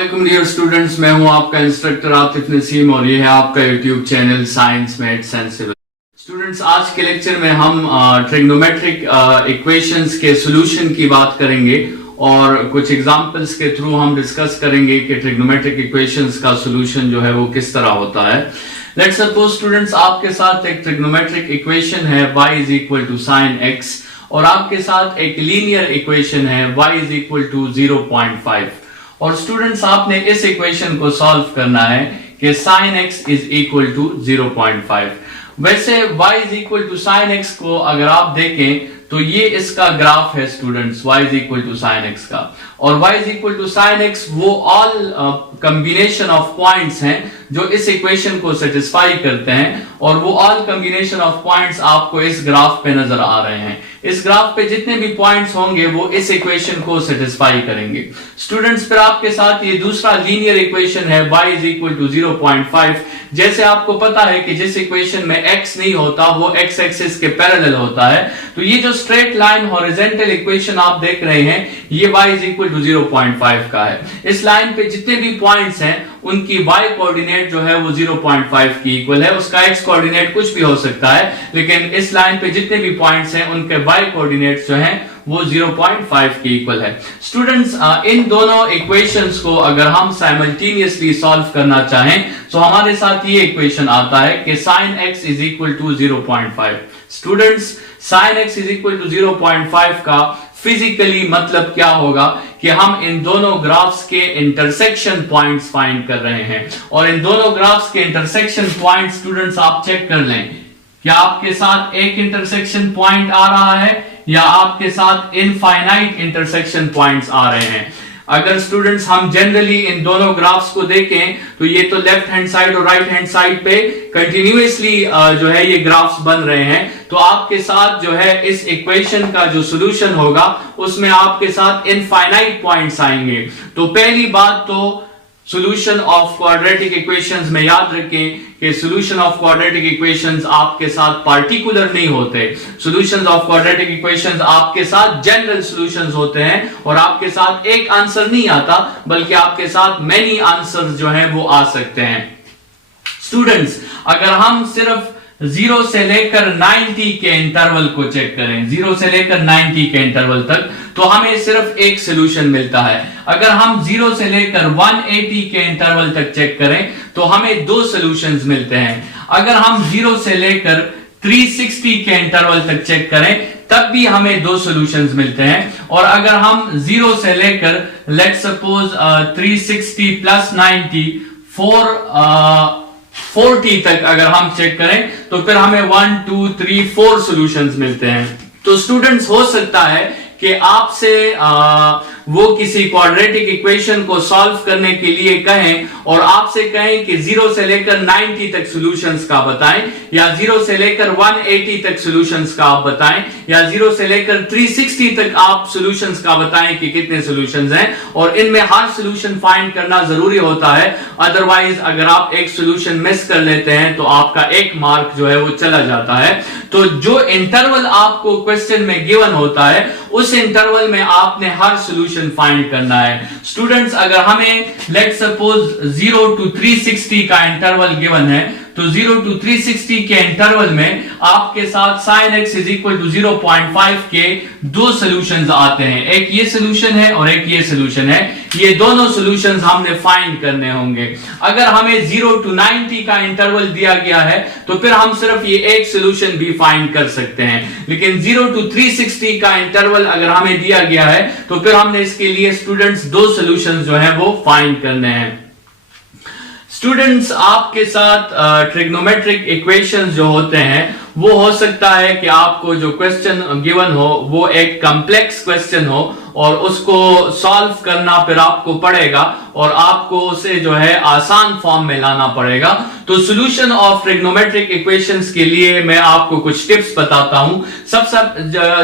अस्सलाम dear students, मैं हूं आपका इंस्ट्रक्टर आतिफ नसीम और ये है आपका YouTube channel science maths and civil. Students, आज के लेक्चर में हम ट्रिग्नोमेट्रिक इक्वेशंस के सॉल्यूशन की बात करेंगे और कुछ एग्जांपल्स के थ्रू हम डिस्कस करेंगे कि ट्रिग्नोमेट्रिक इक्वेशंस का सॉल्यूशन जो है वो किस तरह होता है। लेट्स सपोज स्टूडेंट्स, आपके साथ एक ट्रिग्नोमेट्रिक इक्वेशन है y is equal to sine x और आपके साथ एक लीनियर इक्वेशन है y इज इक्वल टू 0.5 और स्टूडेंट्स आपने इस इक्वेशन को सॉल्व करना है कि sin x is equal to 0.5। वैसे y is equal to sine x को अगर आप देखें तो ये इसका ग्राफ है students, y is equal to sine x का, और y is equal to sine x वो ऑल कॉम्बिनेशन ऑफ पॉइंट्स हैं जो इस इक्वेशन को सेटिस्फाई करते हैं और वो ऑल कॉम्बिनेशन ऑफ पॉइंट्स आपको इस ग्राफ पे नजर आ रहे हैं। इस ग्राफ पे जितने भी पॉइंट्स होंगे वो इस इक्वेशन को सेटिस्फाई करेंगे। स्टूडेंट्स, फिर आपके साथ ये दूसरा लीनियर इक्वेशन है y इज इक्वल टू 0.5। जैसे आपको पता है कि जिस इक्वेशन में x नहीं होता वो x एक्सिस के पैरेलल होता है, तो ये जो स्ट्रेट लाइन हॉरिजॉन्टल इक्वेशन आप देख रहे हैं ये y इज इक्वल टू 0.5 का है। इस लाइन पे जितने भी पॉइंट्स हैं उनकी y कोऑर्डिनेट जो है वो 0.5 की इक्वल है। उसका x कोऑर्डिनेट कुछ भी हो सकता है, लेकिन इस लाइन पे जितने भी पॉइंट्स हैं उनके y कोऑर्डिनेट्स जो हैं वो 0.5 की इक्वल है। स्टूडेंट्स, इन दोनों इक्वेशंस को अगर हम साइमल्टेनियसली सॉल्व करना चाहें तो हमारे साथ ये इक्वेशन आता है कि sin x is equal to 0.5। Students, sin x is equal to 0.5 का फिजिकली मतलब क्या होगा कि हम इन दोनों ग्राफ्स के इंटरसेक्शन पॉइंट्स फाइंड कर रहे हैं और इन दोनों ग्राफ्स के इंटरसेक्शन पॉइंट स्टूडेंट्स आप चेक कर लें, क्या आपके साथ एक इंटरसेक्शन पॉइंट आ रहा है या आपके साथ इनफाइनाइट इंटरसेक्शन पॉइंट्स आ रहे हैं। अगर स्टूडेंट्स हम जनरली इन दोनों ग्राफ्स को देखें तो ये तो लेफ्ट हैंड साइड और राइट हैंड साइड पे कंटिन्यूअसली जो है ये ग्राफ्स बन रहे हैं, तो आपके साथ जो है इस इक्वेशन का जो सॉल्यूशन होगा उसमें आपके साथ इनफाइनाइट पॉइंट्स आएंगे। तो पहली बात तो सॉल्यूशन ऑफ क्वाड्रेटिक इक्वेशंस में याद रखें कि सॉल्यूशन ऑफ क्वाड्रेटिक इक्वेशंस आपके साथ पार्टिकुलर नहीं होते। सॉल्यूशंस ऑफ क्वाड्रेटिक इक्वेशंस आपके साथ जनरल सॉल्यूशंस होते हैं और आपके साथ एक आंसर नहीं आता बल्कि आपके साथ मेनी आंसर्स जो हैं वो आ सकते हैं। स्टूडेंट्स, अगर हम सिर्फ 0 से लेकर 90 के इंटरवल को चेक करें, 0 से लेकर 90 के इंटरवल तक, तो हमें सिर्फ एक सॉल्यूशन मिलता है। अगर हम 0 से लेकर 180 के इंटरवल तक चेक करें तो हमें दो सॉल्यूशंस मिलते हैं। अगर हम 0 से लेकर 360 के इंटरवल तक चेक करें तब भी हमें दो सॉल्यूशंस मिलते हैं, और अगर हम 0 से लेकर लेट्स सपोज 360 प्लस 90 440 तक अगर हम चेक करें तो फिर हमें 1 2 3 4 सॉल्यूशंस मिलते हैं। तो स्टूडेंट्स, हो सकता है कि आपसे वो किसी क्वाड्रेटिक इक्वेशन को सॉल्व करने के लिए कहें और आपसे कहें कि 0 से लेकर 90 तक सॉल्यूशंस का बताएं या 0 से लेकर 180 तक सॉल्यूशंस का आप बताएं या 0 से लेकर 360 तक आप सॉल्यूशंस का बताएं कि कितने सॉल्यूशंस हैं, और इनमें हर सॉल्यूशन फाइंड करना जरूरी होता है। अदरवाइज अगर आप एक सॉल्यूशन मिस कर लेते हैं तो आपका एक मार्क जो है वो चला जाता है। तो जो इंटरवल आपको क्वेश्चन में गिवन होता है उस इंटरवल में आपने हर सॉल्यूशन फाइंड करना है। स्टूडेंट्स, अगर हमें लेट्स सपोज 0 to 360 का इंटरवल गिवन है तो 0 to 360 के इंटरवल में आपके साथ sin x is equal to 0.5 के दो सॉल्यूशंस आते हैं, एक ये सॉल्यूशन है और एक ये सॉल्यूशन है। ये दोनों सॉल्यूशंस हमने फाइंड करने होंगे। अगर हमें 0 to 90 का इंटरवल दिया गया है तो फिर हम सिर्फ ये एक सॉल्यूशन भी फाइंड कर सकते हैं, लेकिन 0 to 360 का इंटरवल अगर हमें दिया गया है तो फिर हमने इसके लिए स्टूडेंट्स दो सॉल्यूशंस जो है वो फाइंड करने हैं। स्टूडेंट्स, आपके साथ ट्रिग्नोमेट्रिक इक्वेशंस जो होते हैं वो हो सकता है कि आपको जो क्वेश्चन गिवन हो वो एक कॉम्प्लेक्स क्वेश्चन हो और उसको सॉल्व करना फिर आपको पड़ेगा और आपको उसे जो है आसान फॉर्म में लाना पड़ेगा। तो सॉल्यूशन ऑफ ट्रिग्नोमेट्रिक इक्वेशंस के लिए मैं आपको कुछ टिप्स बताता हूं। सबसे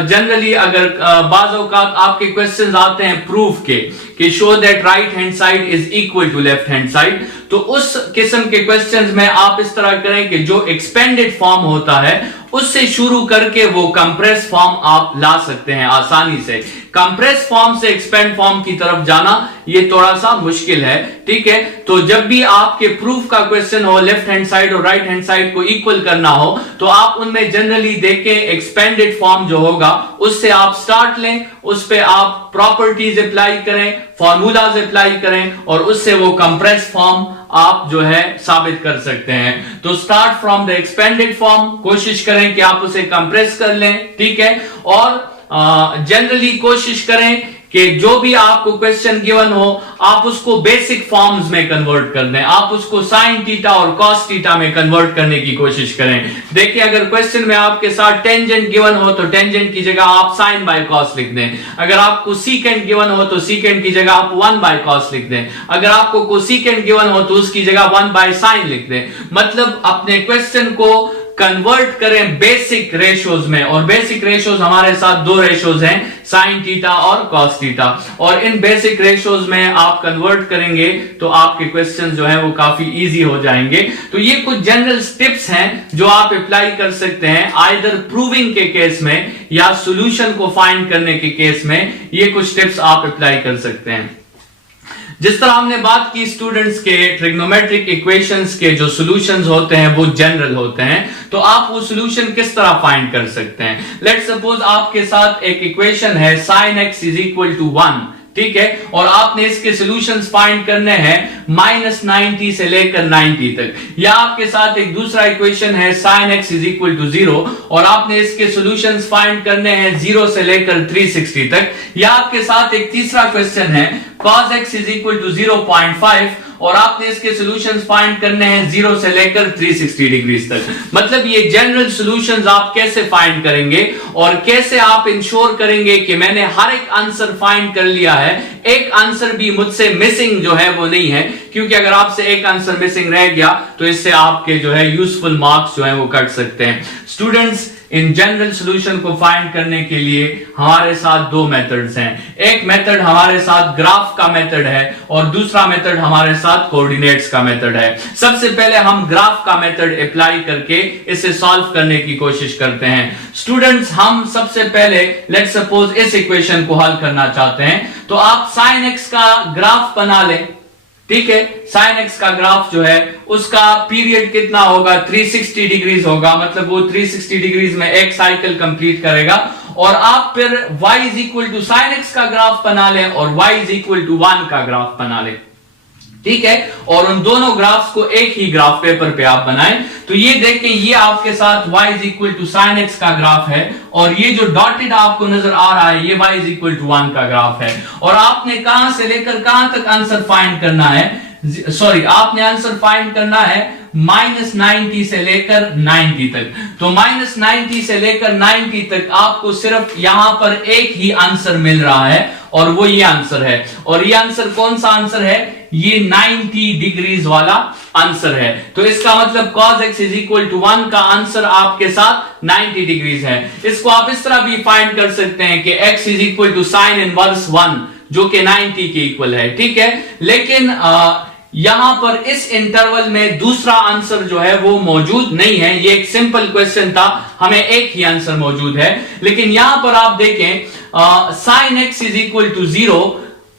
जनरली अगर बाज़ औक़ात आपके क्वेश्चंस आते हैं प्रूफ के कि show that right hand side is equal to left hand side, तो उस किस्म के क्वेश्चंस में आप इस तरह करें कि जो एक्सपेंडेड फॉर्म होता है उससे शुरू करके वो कंप्रेस फॉर्म आप ला सकते हैं आसानी से। कंप्रेस फॉर्म से एक्सपेंड फॉर्म की तरफ जाना ये थोड़ा सा मुश्किल है, ठीक है। तो जब भी आपके प्रूफ का क्वेश्चन हो, लेफ्ट हैंड साइड और राइट हैंड साइड को इक्वल करना हो, तो आप उनमें जनरली देखें एक्सपेंडेड फॉर्म जो होगा उससे आप स्टार्ट लें, उस पे आप प्रॉपर्टीज अप्लाई करें, फॉर्मूलाज अप्लाई करें और उससे वो कंप्रेस फॉर्म आप जो है साबित कर सकते हैं। तो start from the expanded form, कोशिश करें कि आप उसे कंप्रेस कर लें, ठीक है। और जनरली कोशिश करें कि जो भी आपको क्वेश्चन गिवन हो आप उसको बेसिक फॉर्म्स में कन्वर्ट कर दें, आप उसको साइन थीटा और कॉस थीटा में कन्वर्ट करने की कोशिश करें। देखिए अगर क्वेश्चन में आपके साथ टेंजेंट गिवन हो तो टेंजेंट की जगह आप साइन बाय कॉस लिख दें। अगर आपको सीकेंट गिवन हो तो सीकेंट की जगह आप 1 बाय कॉस लिख दें। अगर आपको कोसीकेंट गिवन हो तो उसकी जगह 1 बाय साइन लिख दें। मतलब अपने क्वेश्चन को कन्वर्ट करें बेसिक रेशियोज में, और बेसिक रेशियोज हमारे साथ दो रेशियोज हैं, साइन थीटा और कॉस थीटा, और इन बेसिक रेशियोज में आप कन्वर्ट करेंगे तो आपके क्वेश्चन जो है वो काफी इजी हो जाएंगे। तो ये कुछ जनरल टिप्स हैं जो आप अप्लाई कर सकते हैं आइदर प्रूविंग के केस में या सॉल्यूशन को फाइंड करने के केस में। ये कुछ टिप्स आप अप्लाई कर सकते हैं। जिस तरह हमने बात की स्टूडेंट्स के ट्रिग्नोमेट्रिक इक्वेशंस के जो सॉल्यूशंस होते हैं वो जनरल होते हैं, तो आप वो सॉल्यूशन किस तरह फाइंड कर सकते हैं। लेट्स सपोज आपके साथ एक इक्वेशन है sin x is equal to 1, ठीक है, और आपने इसके सॉल्यूशंस फाइंड करने हैं -90 से लेकर 90 तक। या आपके साथ एक दूसरा इक्वेशन है sin x is equal to 0 और आपने इसके सॉल्यूशंस फाइंड करने हैं 0 से लेकर 360 तक। या आपके साथ एक तीसरा क्वेश्चन है cos x is equal to 0.5 और आपने इसके सॉल्यूशंस फाइंड करने हैं 0 से लेकर 360 डिग्री तक। मतलब ये जनरल सॉल्यूशंस आप कैसे फाइंड करेंगे और कैसे आप इंश्योर करेंगे कि मैंने हर एक आंसर फाइंड कर लिया है, एक आंसर भी मुझसे मिसिंग जो है वो नहीं है, क्योंकि अगर आपसे एक आंसर मिसिंग रह गया तो इससे आपके जो है यूजफुल मार्क्स जो है वो कट सकते हैं। स्टूडेंट्स इन जनरल सॉल्यूशन को फाइंड करने के लिए हमारे साथ दो मेथड्स हैं। एक मेथड हमारे साथ ग्राफ का मेथड है और दूसरा मेथड हमारे साथ कोऑर्डिनेट्स का मेथड है। सबसे पहले हम ग्राफ का मेथड अप्लाई करके इसे सॉल्व करने की कोशिश करते हैं। स्टूडेंट्स हम सबसे पहले लेट्स सपोज इस इक्वेशन को हल करना चाहते हैं, तो आप sin x का ग्राफ बना लें, ठीक है। sin x का ग्राफ जो है उसका पीरियड कितना होगा, 360 डिग्रीज होगा, मतलब वो 360 डिग्रीज में एक साइकिल कंप्लीट करेगा। और आप फिर y is equal to sin x का ग्राफ बना लें और y इज इक्वल टू 1 का ग्राफ बना लें, ठीक है, और उन दोनों ग्राफ्स को एक ही ग्राफ पेपर पे आप बनाएं। तो ये देखें, ये आपके साथ y is equal to sin x का ग्राफ है और ये जो डॉटेड आपको नजर आ रहा है ये y इज इक्वल टू 1 का ग्राफ है। और आपने कहां से लेकर कहां तक आंसर फाइंड करना है, सॉरी आपने आंसर फाइंड करना है -90 से लेकर 90 तक। तो -90 से लेकर 90 तक आपको सिर्फ यहां पर एक ही आंसर मिल रहा है और वो ये आंसर है। और ये आंसर कौन सा आंसर है, ये 90 डिग्रीज वाला आंसर है। तो इसका मतलब cos x is equal to 1 का आंसर आपके साथ 90 डिग्रीज है। इसको आप इस तरह भी फाइंड कर सकते हैं कि x is equal to sin inverse 1 जो कि 90 के इक्वल है, ठीक है। लेकिन यहां पर इस इंटरवल में दूसरा आंसर जो है वो मौजूद नहीं है। ये एक सिंपल क्वेश्चन था, हमें एक ही आंसर मौजूद है। लेकिन यहां पर आप देखें sin x is equal to 0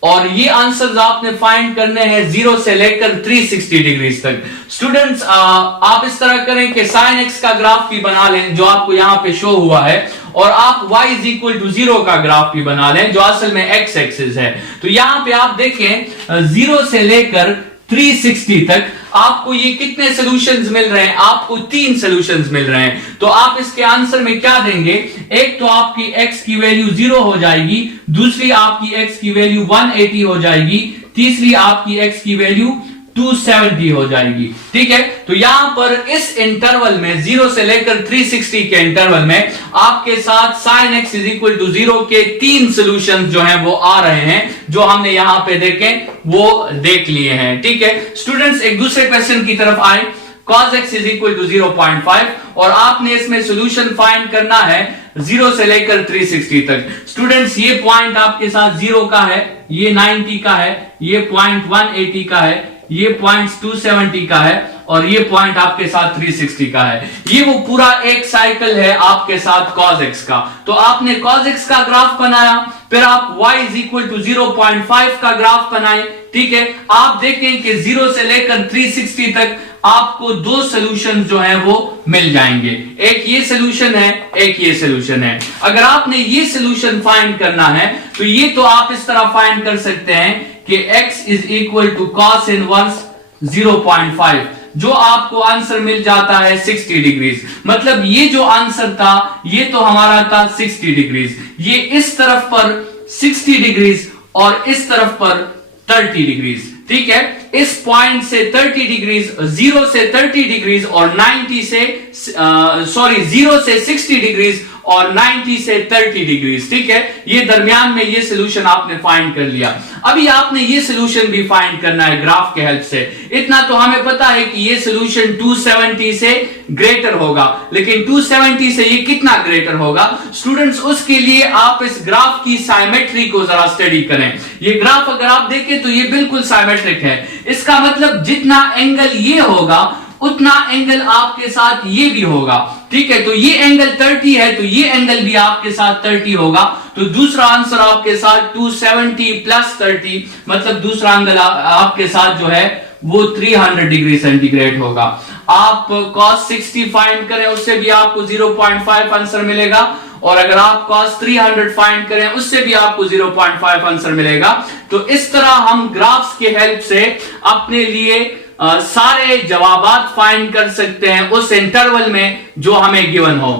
और ये आंसर्स आपने फाइंड करने हैं 0 से लेकर 360 डिग्री तक। स्टूडेंट्स आप इस तरह करें कि sin x का ग्राफ भी बना लें जो आपको यहां पे शो हुआ है, और आप y इज इक्वल टू 0 का ग्राफ भी बना लें जो असल में x एक्सिस है। तो यहां पे आप देखें 0 से लेकर 360 तक आपको ये कितने सॉल्यूशंस मिल रहे हैं, आपको 3 सॉल्यूशंस मिल रहे हैं। तो आप इसके आंसर में क्या देंगे, एक तो आपकी x की वैल्यू 0 हो जाएगी, दूसरी आपकी x की वैल्यू 180 हो जाएगी, तीसरी आपकी x की वैल्यू 270 हो जाएगी, ठीक है। तो यहां पर इस इंटरवल में 0 से लेकर 360 के इंटरवल में आपके साथ sin x is equal to 0 के 3 सॉल्यूशन जो हैं वो आ रहे हैं, जो हमने यहां पे देखें वो देख लिए हैं, ठीक है। स्टूडेंट्स एक दूसरे क्वेश्चन की तरफ आए, cos x is equal to 0.5 और आपने इसमें सॉल्यूशन फाइंड करना है 0 से लेकर 360 तक। स्टूडेंट्स ये पॉइंट आपके साथ 0 का है, ये 90 का है, ये पॉइंट 180 का है, ये पॉइंट 270 का है और ये पॉइंट आपके साथ 360 का है। ये वो पूरा एक साइकिल है आपके साथ cos x का। तो आपने cos x का ग्राफ बनाया, फिर आप y इज इक्वल टू 0.5 का ग्राफ बनाए, ठीक है। आप देखें कि 0 से लेकर 360 तक आपको दो सॉल्यूशन जो है वो मिल जाएंगे, एक ये सॉल्यूशन है, एक ये सॉल्यूशन है। अगर आपने ये सॉल्यूशन फाइंड करना है तो ये तो आप इस तरह फाइंड कर सकते हैं कि x is equal to cos inverse 0.5, जो आपको आंसर मिल जाता है 60 डिग्रीज। मतलब ये जो आंसर था ये तो हमारा था 60 डिग्रीज, ये इस तरफ पर 60 डिग्रीज और इस तरफ पर 30 डिग्रीज, ठीक है। इस पॉइंट से 30 डिग्रीज, 0 से 30 डिग्रीज और 90 से 0 से 60 डिग्रीज और 90 से 30 डिग्रीज, ठीक है। ये दरमियान में ये सॉल्यूशन आपने फाइंड कर लिया। अभी आपने ये सॉल्यूशन भी फाइंड करना है ग्राफ के हेल्प से। इतना तो हमें पता है कि ये सॉल्यूशन 270 से ग्रेटर होगा, लेकिन 270 से ये कितना ग्रेटर होगा स्टूडेंट्स, उसके लिए आप इस ग्राफ की साइमेट्री को जरा स्टडी करें। ये ग्राफ अगर आप देखें तो ये बिल्कुल साइमेट्रिक है। इसका मतलब जितना एंगल ये होगा उतना एंगल आपके साथ ये भी होगा, ठीक है। तो ये एंगल 30 है तो ये एंगल भी आपके साथ 30 होगा। तो दूसरा आंसर आपके साथ 270 प्लस 30, मतलब दूसरा एंगल आपके साथ जो है वो 300 डिग्री सेंटीग्रेड होगा। आप cos 60 फाइंड करें उससे भी आपको 0.5 आंसर मिलेगा, और अगर आप cos 300 फाइंड करें उससे भी आपको 0.5 आंसर मिलेगा। तो इस तरह हम ग्राफ्स के हेल्प से अपने लिए सारे जवाबात फाइंड कर सकते हैं उस इंटरवल में जो हमें गिवन हो।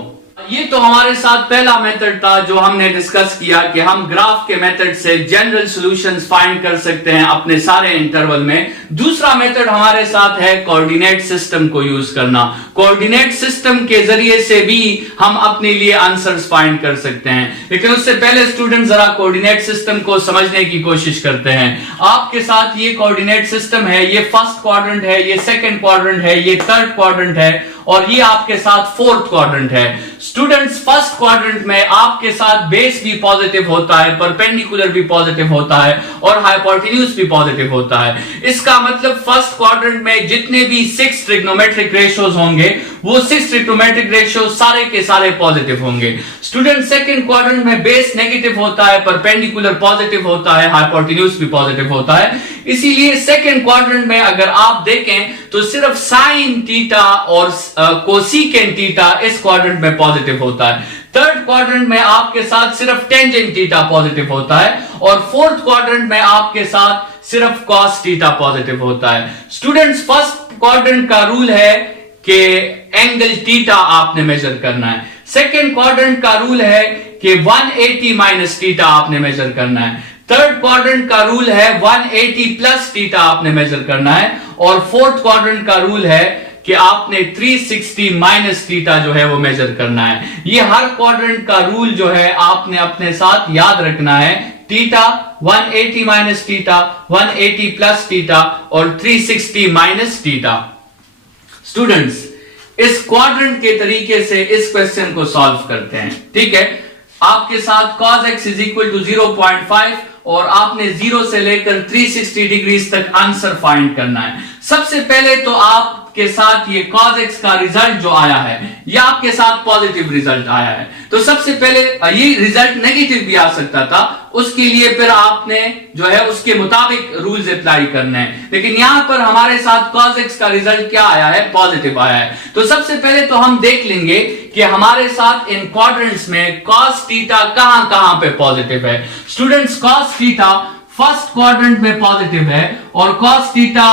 ये तो हमारे साथ पहला मेथड था जो हमने डिस्कस किया कि हम ग्राफ के मेथड से जनरल सॉल्यूशंस फाइंड कर सकते हैं अपने सारे इंटरवल में। दूसरा मेथड हमारे साथ है कोऑर्डिनेट सिस्टम को यूज करना। कोऑर्डिनेट सिस्टम के जरिए से भी हम अपने लिए आंसर्स फाइंड कर सकते हैं, लेकिन उससे पहले स्टूडेंट जरा कोऑर्डिनेट सिस्टम को समझने की कोशिश करते हैं। आपके साथ ये कोऑर्डिनेट सिस्टम है, ये फर्स्ट क्वाड्रेंट है, ये सेकंड क्वाड्रेंट है, ये थर्ड क्वाड्रेंट है और ये आपके साथ फोर्थ क्वाड्रेंट है। स्टूडेंट्स फर्स्ट क्वाड्रेंट में आपके साथ बेस भी पॉजिटिव होता है, परपेंडिकुलर भी पॉजिटिव होता है और हाइपोटेन्यूज भी पॉजिटिव होता है। इसका मतलब फर्स्ट क्वाड्रेंट में जितने भी 6 ट्रिग्नोमेट्रिक रेशियोज होंगे वो 6 ट्रिग्नोमेट्रिक रेशियो सारे के सारे पॉजिटिव होंगे। स्टूडेंट सेकंड क्वाड्रेंट में बेस नेगेटिव होता है, परपेंडिकुलर पॉजिटिव होता है, हाइपोटेन्यूज भी पॉजिटिव होता है। इसीलिए सेकंड क्वाड्रेंट में अगर आप देखें तो सिर्फ साइन थीटा और कोसेकेंट थीटा इस क्वाड्रेंट में पॉजिटिव होता है। थर्ड क्वाड्रेंट में आपके साथ सिर्फ टेंजेंट थीटा पॉजिटिव होता है और फोर्थ क्वाड्रेंट में आपके साथ सिर्फ कॉस थीटा पॉजिटिव होता है। स्टूडेंट्स फर्स्ट क्वाड्रेंट का रूल है कि एंगल थीटा आपने मेजर करना है। सेकंड क्वाड्रेंट का रूल है कि 180 माइनस थीटा आपने मेजर करना है। थर्ड क्वाड्रेंट का रूल है 180 प्लस थीटा आपने मेजर करना है और फोर्थ क्वाड्रेंट का रूल है कि आपने 360 माइनस थीटा जो है वो मेजर करना है। ये हर क्वाड्रेंट का रूल जो है आपने अपने साथ याद रखना है। Theta 180 minus theta, 180 plus theta और 360 माइनस थीटा। स्टूडेंट्स इस क्वाड्रेंट के तरीके से इस क्वेश्चन को सॉल्व करते हैं, ठीक है। आपके साथ cos x is equal to 0.5 और आपने 0 से लेकर 360 डिग्रीज तक आंसर फाइंड करना है। सबसे पहले तो आपके साथ ये cos x का रिजल्ट जो आया है ये आपके साथ पॉजिटिव रिजल्ट आया है। तो सबसे पहले ये रिजल्ट नेगेटिव भी आ सकता था, उसके लिए फिर आपने जो है उसके मुताबिक रूल्स अप्लाई करने हैं। लेकिन यहां पर हमारे साथ cos x का रिजल्ट क्या आया है, पॉजिटिव आया है। तो सबसे पहले तो हम देख लेंगे कि हमारे साथ इन क्वाड्रेंट्स में cos थीटा कहां पे पॉजिटिव है। Students cos theta first quadrant में पॉजिटिव है और cos थीटा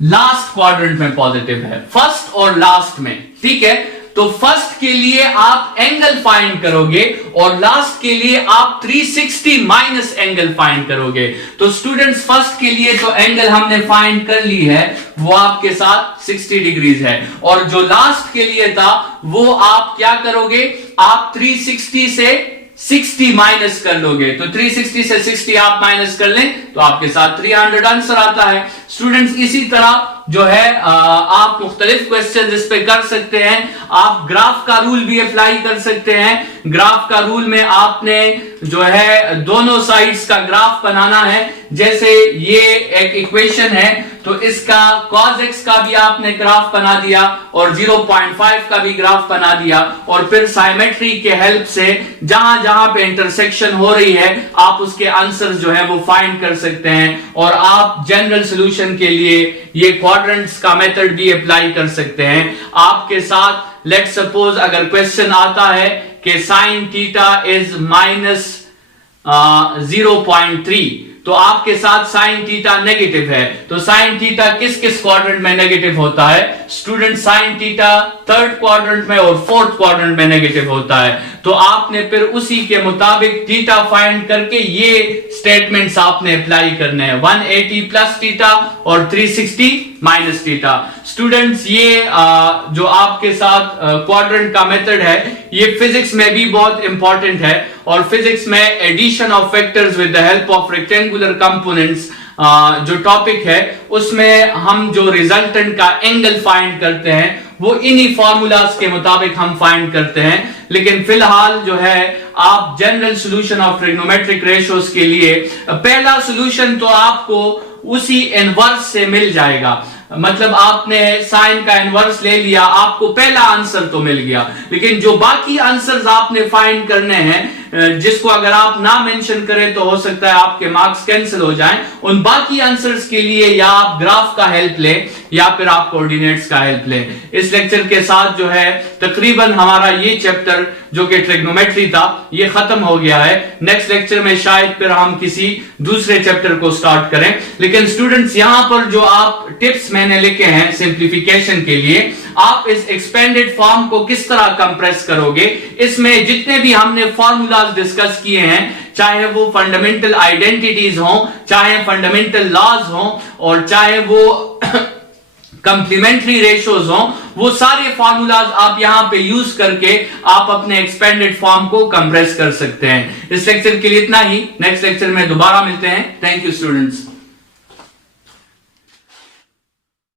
लास्ट क्वाड्रेंट में पॉजिटिव है, फर्स्ट और लास्ट में, ठीक है। तो फर्स्ट के लिए आप एंगल फाइंड करोगे और लास्ट के लिए आप 360 माइनस एंगल फाइंड करोगे। तो स्टूडेंट्स फर्स्ट के लिए तो एंगल हमने फाइंड कर ली है, वो आपके साथ 60 डिग्रीज है और जो लास्ट के लिए था वो आप क्या करोगे, आप 360 से 60 माइनस कर लोगे। तो 360 से 60 आप माइनस कर लें तो आपके साथ 300 आंसर आता है। स्टूडेंट्स इसी तरह जो है आप मुख्तलिफ क्वेश्चन इस पे कर सकते हैं। आप ग्राफ का रूल भी अप्लाई कर सकते हैं। ग्राफ का रूल में आपने जो है दोनों साइड्स का ग्राफ बनाना है। जैसे ये एक इक्वेशन है तो इसका cos x का भी आपने ग्राफ बना दिया और 0.5 का भी ग्राफ बना दिया, और फिर साइमेट्री के हेल्प से जहां जहां पे इंटरसेक्शन हो रही है आप उसके आंसर जो है वो फाइंड कर सकते हैं। और आप जनरल सॉल्यूशन के लिए ये क्वाड्रेंट्स का मेथड भी अप्लाई कर सकते हैं। आपके साथ लेट सपोज अगर क्वेश्चन आता है कि साइन थीटा इज माइनस 0.3, तो आपके साथ साइन थीटा नेगेटिव है, तो साइन थीटा किस किस क्वाड्रेंट में नेगेटिव होता है? Student, sine theta third quadrant में और फोर्थ क्वाड्रेंट में नेगेटिव होता है। तो आपने फिर उसी के मुताबिक थीटा फाइंड करके ये स्टेटमेंट्स आपने अप्लाई करने हैं, 180 प्लस थीटा और 360 माइनस थीटा। स्टूडेंट्स, ये जो आपके साथ क्वाड्रेंट का मेथड है ये फिजिक्स में भी बहुत इंपॉर्टेंट है, और फिजिक्स में addition of vectors with the help of rectangular components जो टॉपिक है उसमें हम जो रिजल्टेंट का एंगल फाइंड करते हैं वो इन्हीं फॉर्मूलाज के मुताबिक हम फाइंड करते हैं। लेकिन फिलहाल जो है आप general solution of trigonometric ratios के लिए पहला सॉल्यूशन तो आपको उसी इनवर्स से मिल जाएगा। मतलब आपने साइन का इनवर्स ले लिया, आपको पहला आंसर तो मिल गया, लेकिन जो बाकी आंसर्स आपने फाइंड करने हैं जिसको अगर आप ना मेंशन करें तो हो सकता है आपके मार्क्स कैंसिल हो जाएं, उन बाकी आंसर्स के लिए या आप ग्राफ का हेल्प लें या फिर आप कोऑर्डिनेट्स का हेल्प लें। इस लेक्चर के साथ जो है तकरीबन हमारा ये चैप्टर जो कि ट्रिग्नोमेट्री था ये खत्म हो गया है। नेक्स्ट लेक्चर में शायद फिर हम किसी दूसरे चैप्टर को स्टार्ट करें। लेकिन स्टूडेंट्स, यहां पर जो आप टिप्स मैंने लिखे हैं सिंप्लीफिकेशन के लिए, आप इस एक्सपेंडेड फॉर्म को किस तरह कंप्रेस करोगे, इसमें जितने भी हमने फॉर्मूलाज डिस्कस किए हैं, चाहे वो फंडामेंटल आइडेंटिटीज हों, चाहे फंडामेंटल लॉज हों, और चाहे वो कंप्लीमेंट्री रेशियोज हों, वो सारे फॉर्मूलाज आप यहां पे यूज करके आप अपने एक्सपेंडेड फॉर्म को कंप्रेस कर सकते हैं। इस लेक्चर के लिए इतना ही। नेक्स्ट लेक्चर में दोबारा मिलते हैं। Thank you students.